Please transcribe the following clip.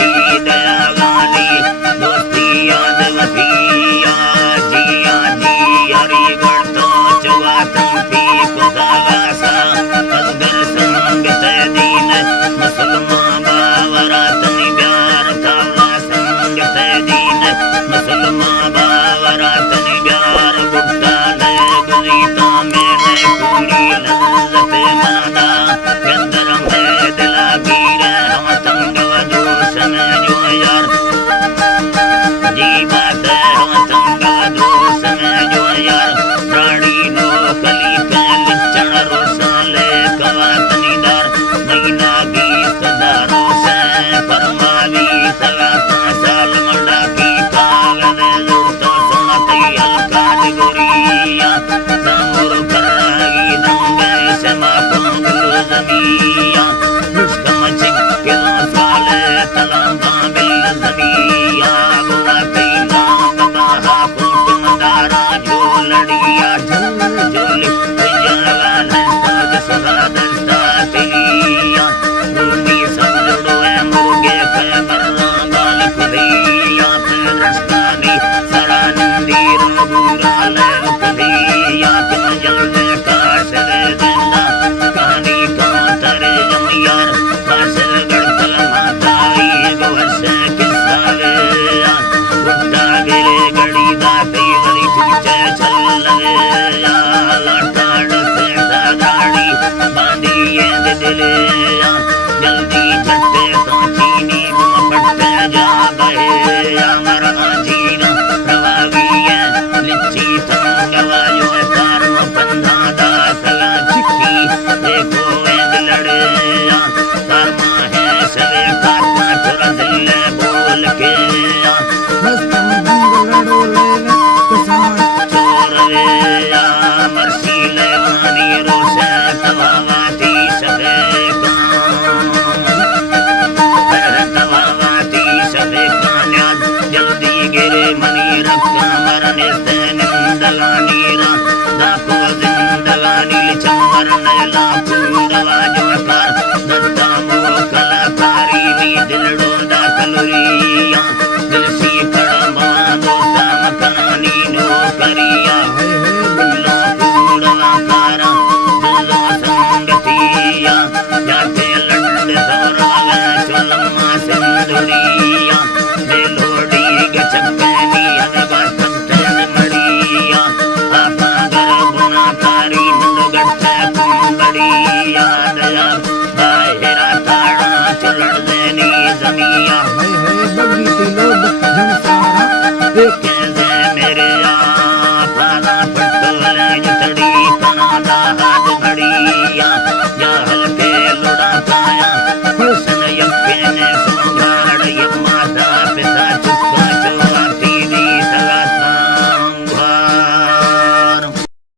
जी दया वाली दोस्ती याद वधिया जिया जी हरी बढ़तो चवा तंती कुदावासा अगर संग ते दीन मुसलमान बावरा तनी प्यार कावला संग ते दीन मुसलमान बावरा तनी प्यार गुप्ता ले गुजीता मैंने पूरी लज्जत मनादा अंदर में दिला गिरे हम तंग वजू समय जो यार जी बात है हम तंग वजू समय जो यार रानी नो कली के लिचण रोसाले कवा तनीदार महीना की सदारों से परमावी सवा साल मंडा की कागज जुड़तो सुनती हल्का गोरिया सामुर करागी दंगे से मापूंगल जमिया रुष्कम चिक्के साले तलांगा बिल जमिया गोवा तीना बताहा पुंट मंदारा जो लड़िया झल झोली जवान साज सदा दस्ता तिलिया मुर्गी सब जुड़ो है मुर्गे के बरना बाल खुदिया पे रस्तानी सरानंदी रघुरा ले खुदिया तुम जल्दे काश दे जिंदा कहानी का तेरे जमियार काश गड़कल माताई गोवश किस्सा ले गुट्टा गिरे गड़ी दाती वरी पीछे चल लगे लाटा डसे सागाड़ी बांधी ये दिले जल्दी झट्टे तो चीनी गुम पट्टे जा बहे अमर आजीना प्रभावी है लिच्ची तंगवा जो कर्म बंधा दासला चिक्की देखो एंग लड़े कर्मा है सवे काटा चुरा दिल बोल के मस्तम दंग लड़ो ले किसान चोर रे मरसी लेवानी रोसे तवावाती सवे तवावाती सवे कान्याद जल्दी गिरे मनी रक्का मरने से निंदला नीरा दाको जिंदला नील चमर नैला पुंडवा जोकार दत्ता मो कलाकारी नी दिलडो दाकलुरिया